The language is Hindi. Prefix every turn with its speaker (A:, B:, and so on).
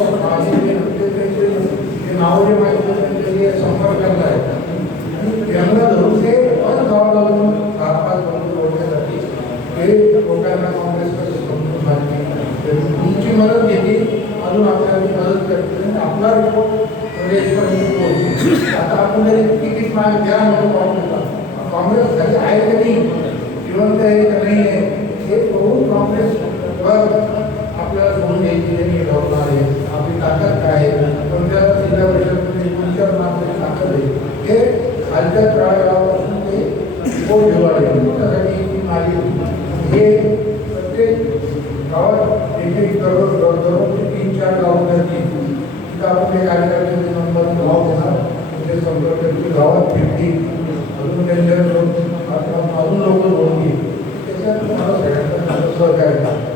A: माझे जे होते त्यांचे जे नाव जे माहिती होते त्यांचे जे संपर्काला आहे त्यांना धरून ते पण गाव भारतात बंद ओढण्यासाठी ते लोकांना काँग्रेसकडे समजून सांगते तुमची मदत घेतली अजून आपल्याला मदत करते आपला रिपोर्ट प्रदेशपर्यंत पोहोचतो आता आपण जरी तिकीट मागे द्या म्हणून काँग्रेसला काँग्रेस खाली आहे का नाही जिवंत आहे का नाही आहे हे बघून काँग्रेसवर आपल्याला अंतःप्राणापासून ते पोट ठेवायचे आली ये सबसे और एक एक दररोज के तीन, चार गावं करतील तिथं आपण हे कार्यकर्त्यांचे नंबर गाव देणार उनके संपर्क करके लाओ फिफ्टी और उनके अंदर लोग गावात भेटतील अजून त्यांच्या अजून लोक बोलतील त्याच्यात मला सगळ्यांना सहकार्य